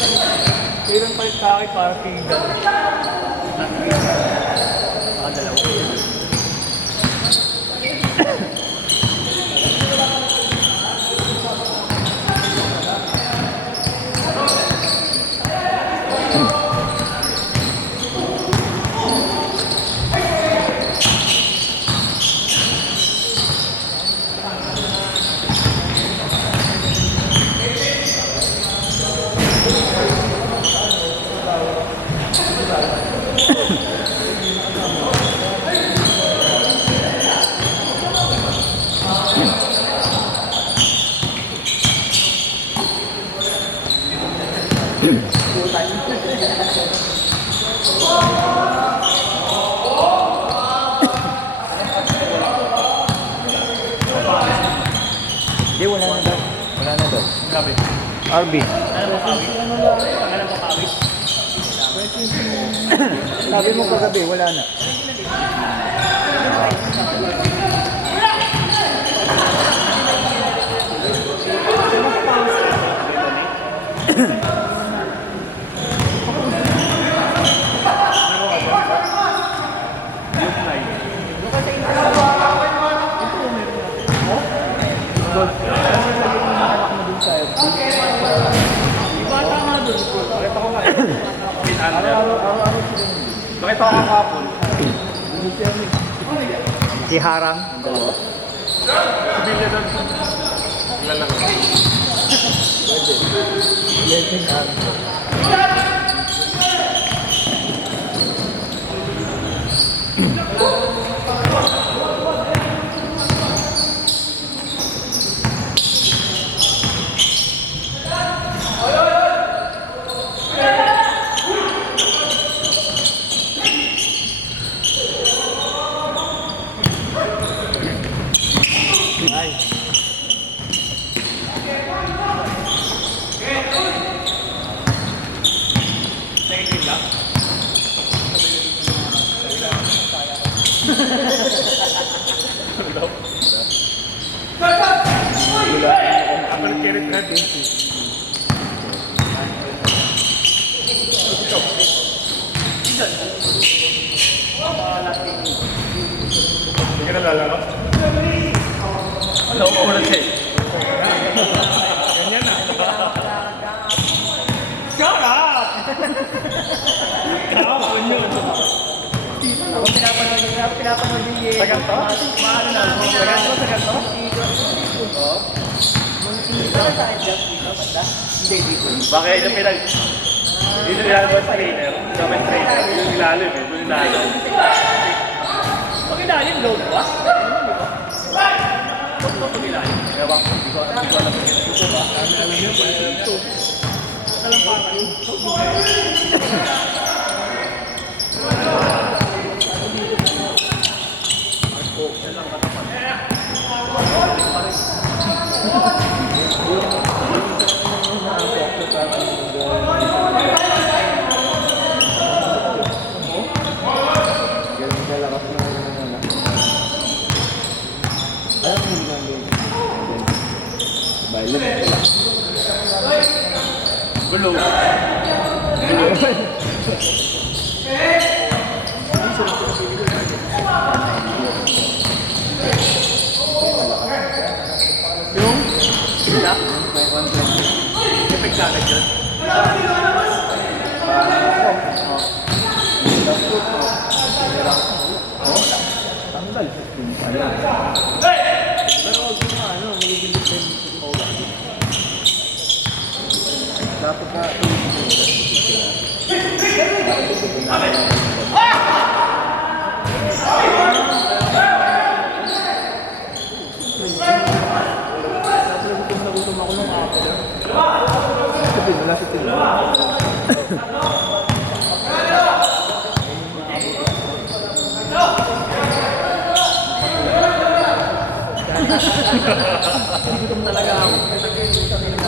Kailan pa sa akin para tingnan. Dalawa. Hindi, wala na daw. Wala na daw. Grabe. RB. Sabi mo kagabi, wala na. Bakit ako kakapon? Iharang. Sabihin na doon. Ilan lang. Apple carrot na din. Hindi ka nalalaro? Ano? Ako na siya. Ganyan na. Shut up! Kapon yun. Ako pinapanood yung Sa ganito? Maano na? Sa ganito? Sa ganito? Hindi, dito. Bakit yung pinag... Dito nilalabas sa trainer. Sa may trainer. Yung ilalim eh. Yung ilalim. Pag ilalim, load ba? Pag ilalim. Ewan ko. Hindi ko alam. Ito ba? Alam niyo ba? Ito. Alam pa ka. Belum. Yung sila? Efek kaget yun? Tanggal. Pero huwag mo ano, magiging depende sa Oga. Dapat na Nagutom ako ng apple. sabi mo, nasa tingin. Gutom talaga ako. Kapatid si John yun.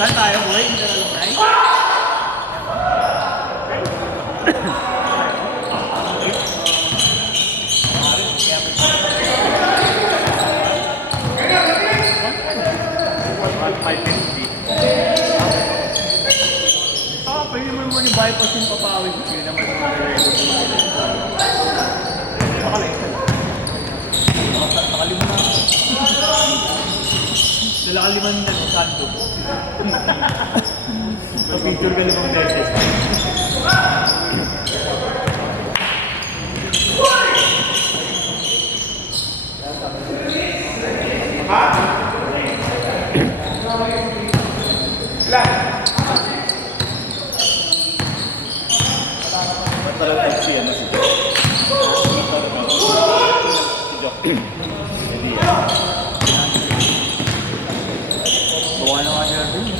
Saan tayo, boy? Hindi na lang tayo. Pwede mo naman yung bypass yung papawin. Hindi naman yung mag-record. Pakalesa lang. Nakalima na. Nakalima na sa sando. Pag-picture ka limang beses. Bawa na nga niya rin.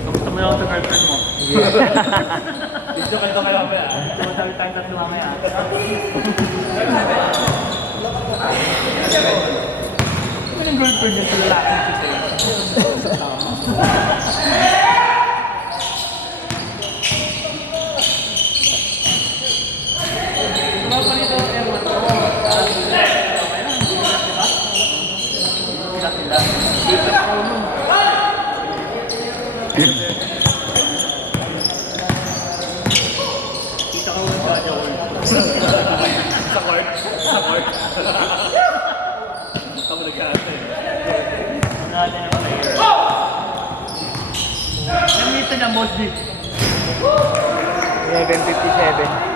Kamusta mo lang sa girlfriend mo? Dito ka ito kayo mamaya. Dito ka tayo tatlo mamaya. Ano yung girlfriend niya sa lalaking si Tay? Kita ka ulit sa Joel. Sa court? Sa court? Ito mo nag-aaral. Natin ang player. Namitan ang boss G. 11:57.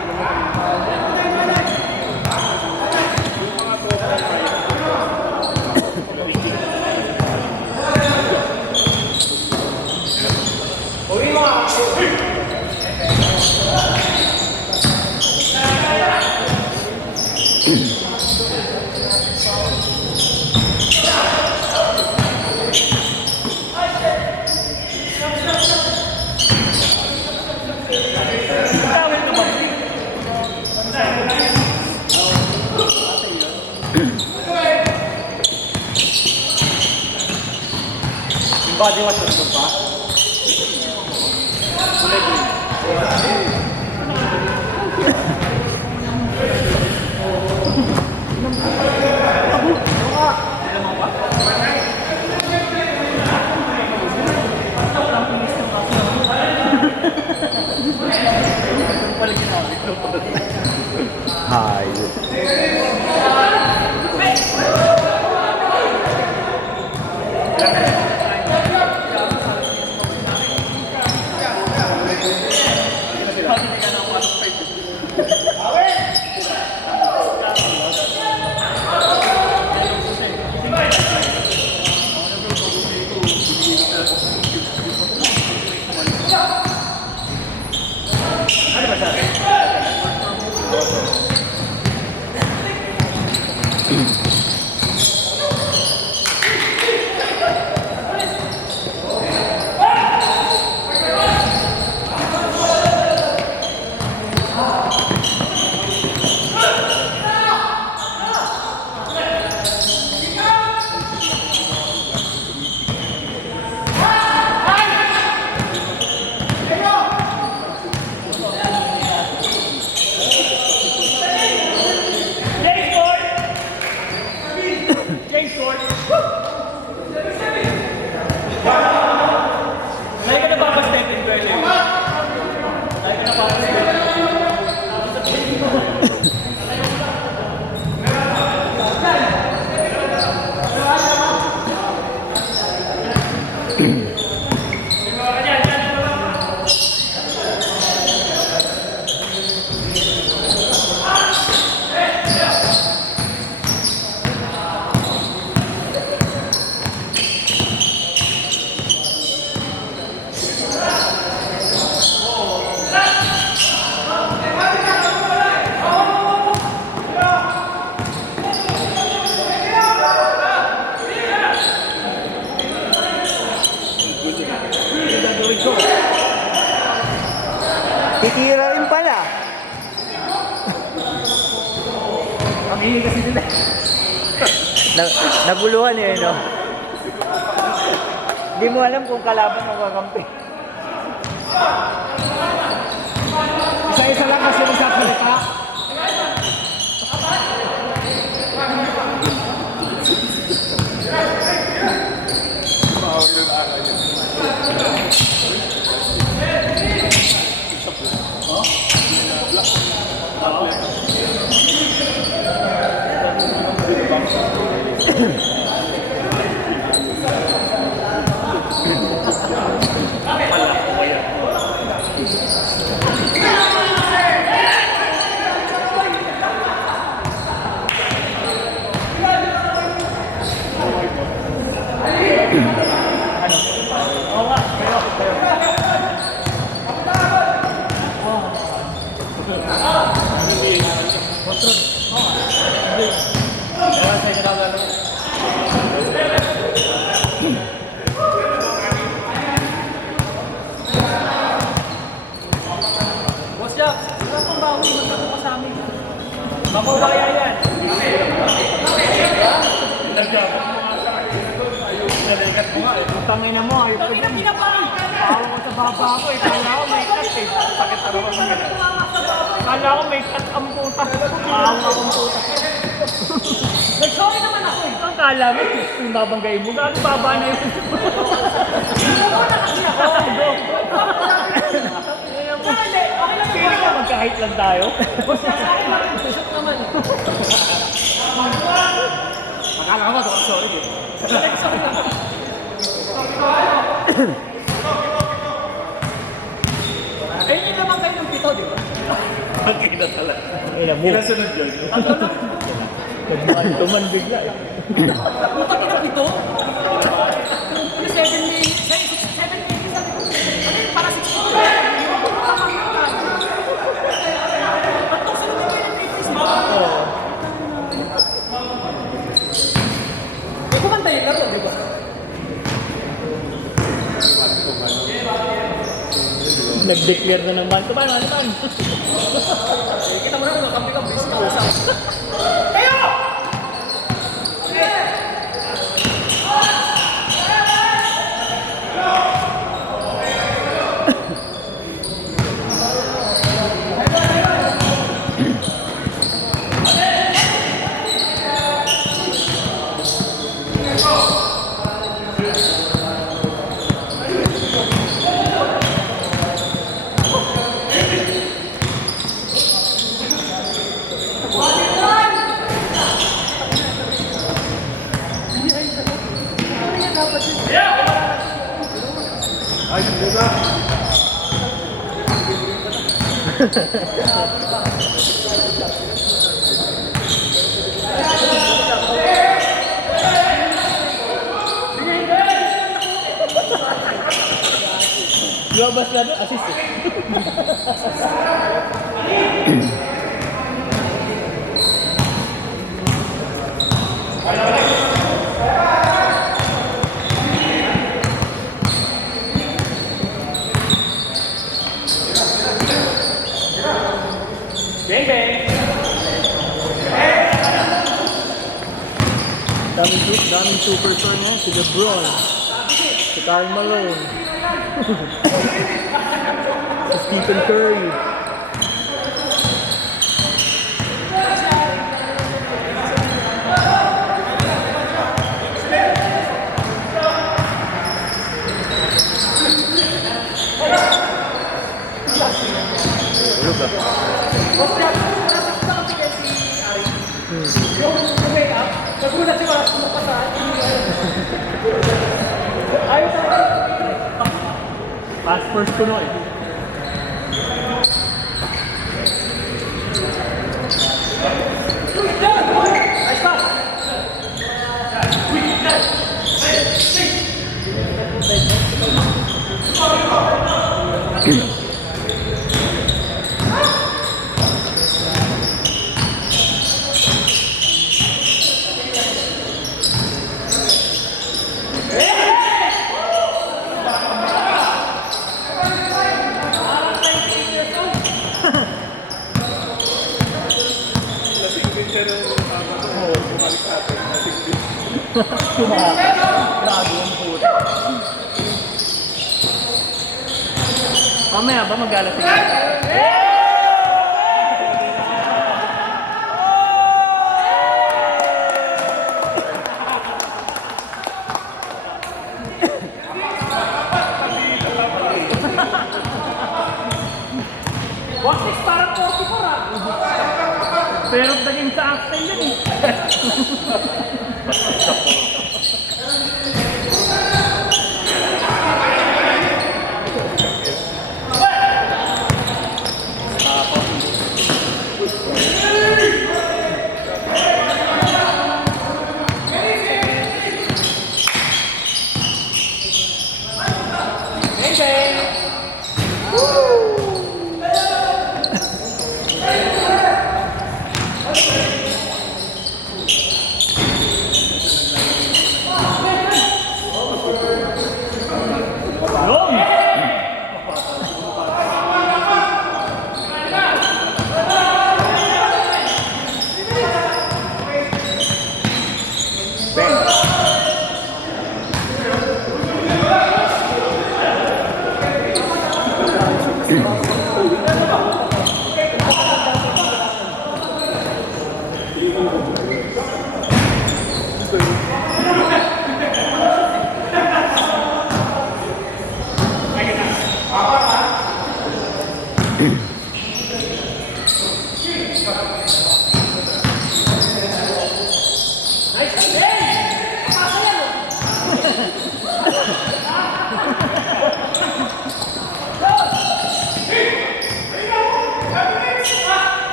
Yung body wash ito pa? Hayop. Hindi kasi nila. Naguluhan eh, no? Hindi mo alam kung kalaban o kakampi. Isa-isa lang kasi magsasalita. Boss Jack, wala pang bawi, magkano ka sa amin. Mamawaya yan. Tangina mo, ayun ko dyan. Awa ko sa baba ko eh. Kala ko may cut eh. Sakit na naman ng ganun. Kala ko may cut ang puta. Awa akong puta. Nag-sorry naman ako eh. Ang kala mo, kung babanggay mo, gago baba na yun. Feeling ko magka-height lang tayo. Basta sa akin lang, pusok naman. Akala ko ba ito? Sorry eh. Eh, yun naman kayo ng pito, di ba? Ang kina talaga. Ayun mo. Kinasunod yun. Tuman bigla eh. Putak ng pito? Yung 7 minutes, 7 minutes, ano yun, para 6 minutes. Ba't kung sino may minutes mo? Eh, kumanta yun lang, di ba? Nag-declare na naman. Tuman. Eh, kita mo naman, kampi ka, please, kausap. Lumabas na doon, assist eh. Daming superstar niya, si LeBron, si Karl Malone, si Stephen Curry. Tulog ka. Nagulat siya para sumapasahan. Ayaw sa akin. Pass first ko no eh. Nice pass. pero bumalik sa atin. Sumakit. Grabe yung puta. Mamaya ba magalasing? What's this? Parang 44 ah. Pero naging sa axle yun eh. Yun!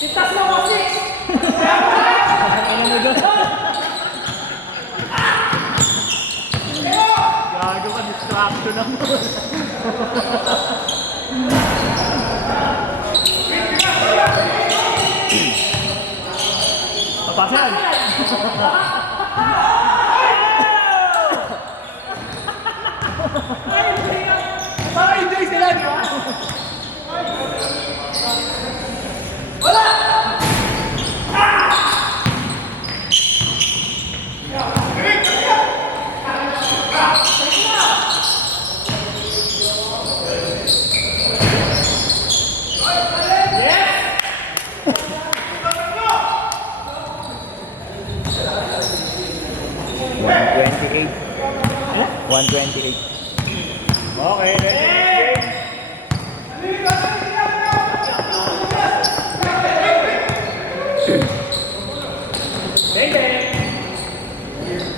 Sintas mo kasi. Ano mo dyan? Gago ka, distraction naman. Papasan! Parang enjoy sila, di ba? Okay, next game.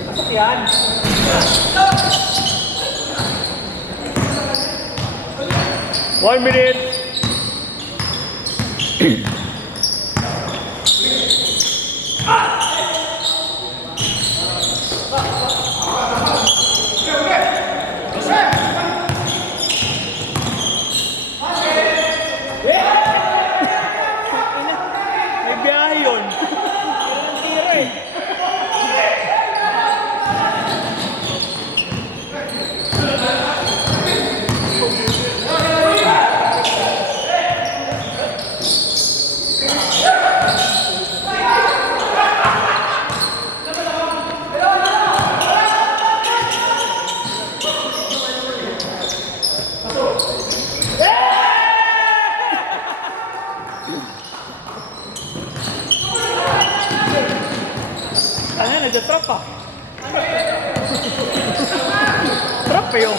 Pasok yan. 1 minute. May biyahe yun. Ano, nag-trap ah. Trap eh yun.